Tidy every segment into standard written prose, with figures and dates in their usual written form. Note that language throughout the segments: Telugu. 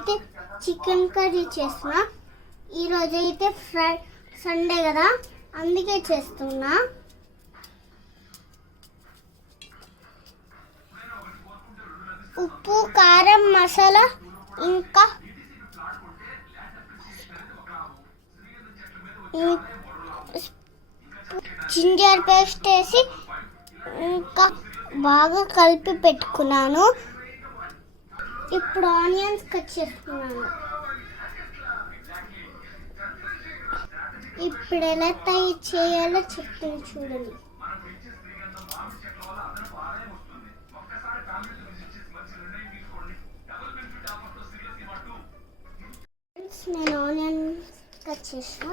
అయితే చికెన్ కర్రీ చేస్తున్నా. ఈరోజు అయితే సండే కదా, అందుకే చేస్తున్నా. ఉప్పు, కారం, మసాలా, ఇంకా జింజర్ పేస్ట్ వేసి ఇంకా బాగా కలిపి పెట్టుకున్నాను. ఇప్పుడు ఆనియన్స్ కట్ చేసుకున్నాను. ఇప్పుడు ఎలా తయారు చేయాలో చెప్తాను చూడండి. నేను ఆనియన్ కట్ చేసిన.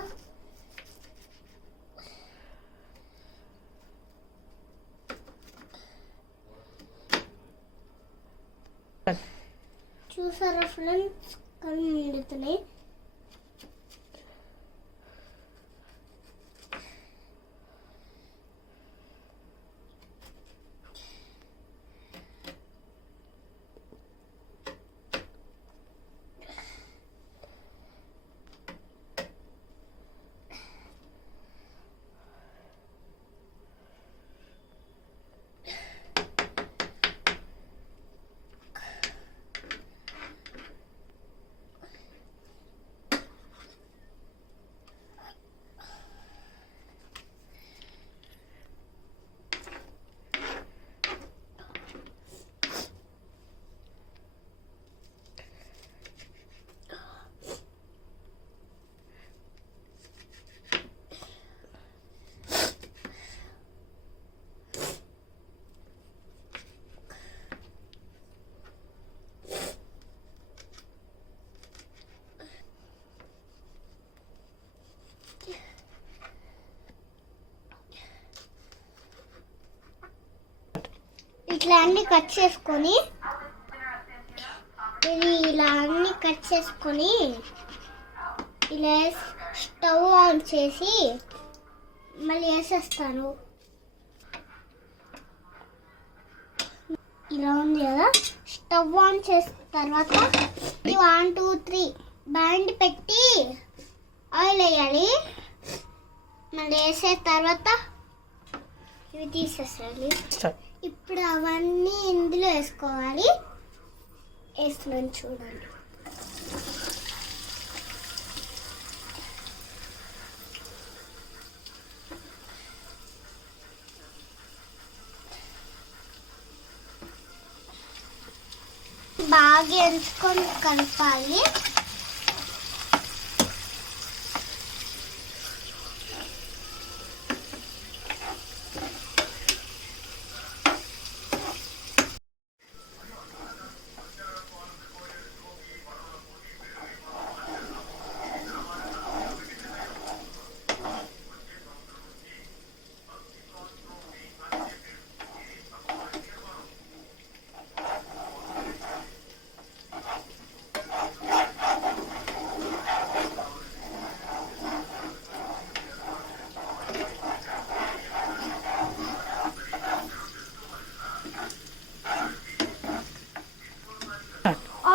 చూసారా ఫ్రెండ్స్, కళ్ళు నిండుతున్నాయి. ఇట్లా అన్ని కట్ చేసుకొని ఇలా స్టవ్ ఆన్ చేసి మళ్ళీ వేసేస్తాను. ఇలా ఉంది కదా, స్టవ్ ఆన్ చేసిన తర్వాత 1 2 3 బ్యాండ్ పెట్టి ఆయిల్ వేయాలి. మళ్ళీ వేసే తర్వాత ఇవి తీసేసేయాలి. ఇప్పుడు అవన్నీ ఇందులో వేసుకోవాలి. వేస్తున్నాను చూడండి. బాగా ఎంచుకొని కలపాలి.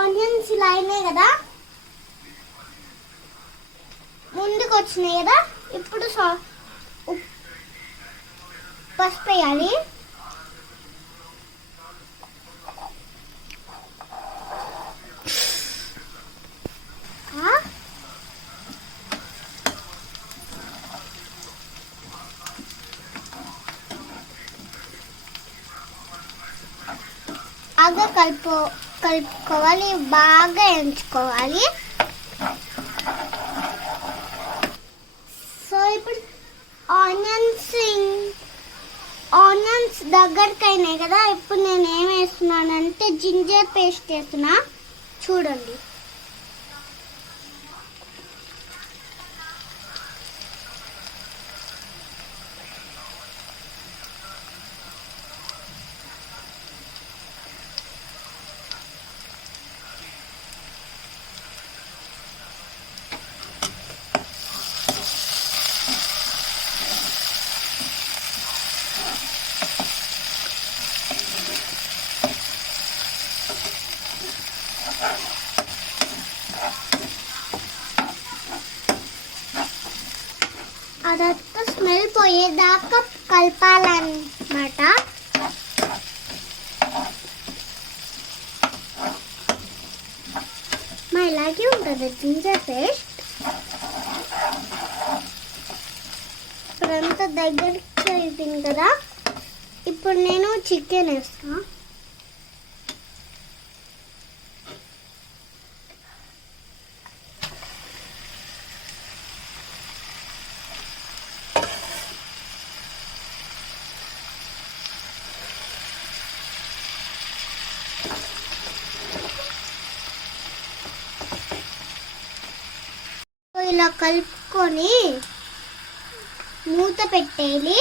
ఆనియన్స్ ఇలా అయినాయి కదా, ముందుకు వచ్చినాయి కదా. ఇప్పుడు పసుపు వేయాలి. బాగా కలుపుకోవాలి, బాగా ఎంచుకోవాలి. సో ఇప్పుడు ఆనియన్స్ దగ్గరికి అయినాయి కదా. ఇప్పుడు నేను ఏం వేస్తున్నానంటే జింజర్ పేస్ట్ వేస్తున్నా చూడండి. అదంతా స్మెల్ పోయేదాకా కలపాలన్నమాట. ఇలాగే ఉంటుంది జింజర్ పేస్ట్. ఇప్పుడంతా దగ్గరికి అయిపోయింది కదా. ఇప్పుడు నేను చికెన్ వేస్తా. ఇలా కలుపుకొని మూత పెట్టేయాలి.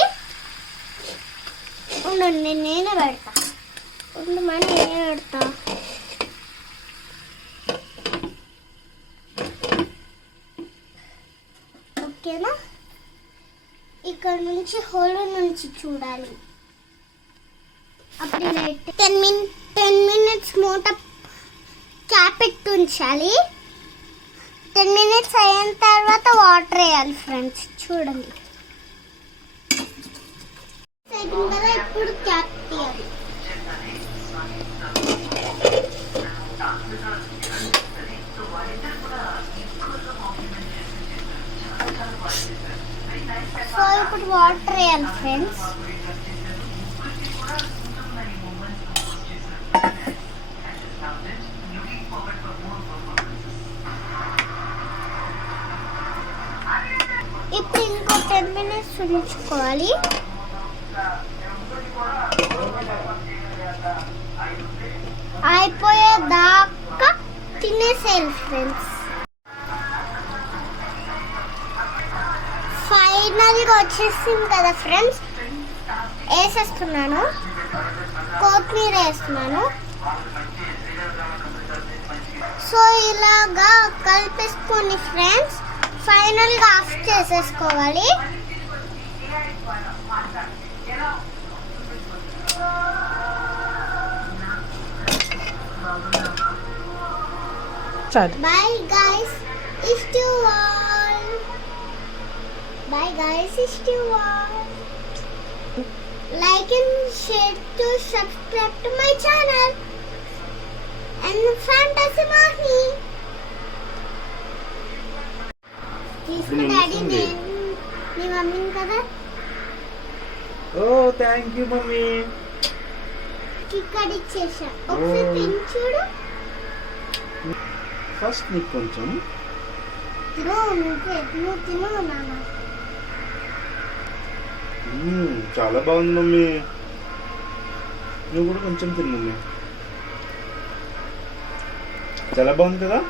ఉండండి నేనే పెడతా. ఉండమని నేనే పెడతా. ఓకేనా? ఇక్కడ నుంచి హోల్ నుంచి చూడాలి. అప్పుడు 10 minutes మూత క్యాప్ పెట్టి ఉంచాలి. 10 minutes అయిన తర్వాత వాటర్ వేయాలి ఫ్రెండ్స్. చూడండి కదా. ఇప్పుడు క్యాప్ తీయాలి. సో ఇప్పుడు వాటర్ వేయాలి ఫ్రెండ్స్. ఇప్పుడు ఇంకో 10 minutes ఉంచుకోవాలి. అయిపోయేదాకా తినేసేయాలి ఫ్రెండ్స్. ఫైనల్గా వచ్చేసింది కదా ఫ్రెండ్స్. వేసేస్తున్నాను. కొత్తిమీర వేస్తున్నాను. సో ఇలాగా కలిపేసుకొని ఫ్రెండ్స్ ఫైనల్గా ఆఫ్ చేసేసుకోవాలి. Bye guys, it's too all. Bye guys, it's too all. Like and share to subscribe to my channel and Fantasy Mahni. తీసుకో డాడీ. నేను మీ మమ్మీని కదా. ఓ థ్యాంక్ యూ మమ్మీ. ఇక్కడ ఇచ్చేసా. ఒకసారి తిని చూడు. ఫస్ట్ నీకు కొంచెం నువ్వు తిను నాన్న. చాలా బాగుంది మమ్మీ. నువ్వు కూడా కొంచెం తిను మమ్మీ. చాలా బాగుంది కదా.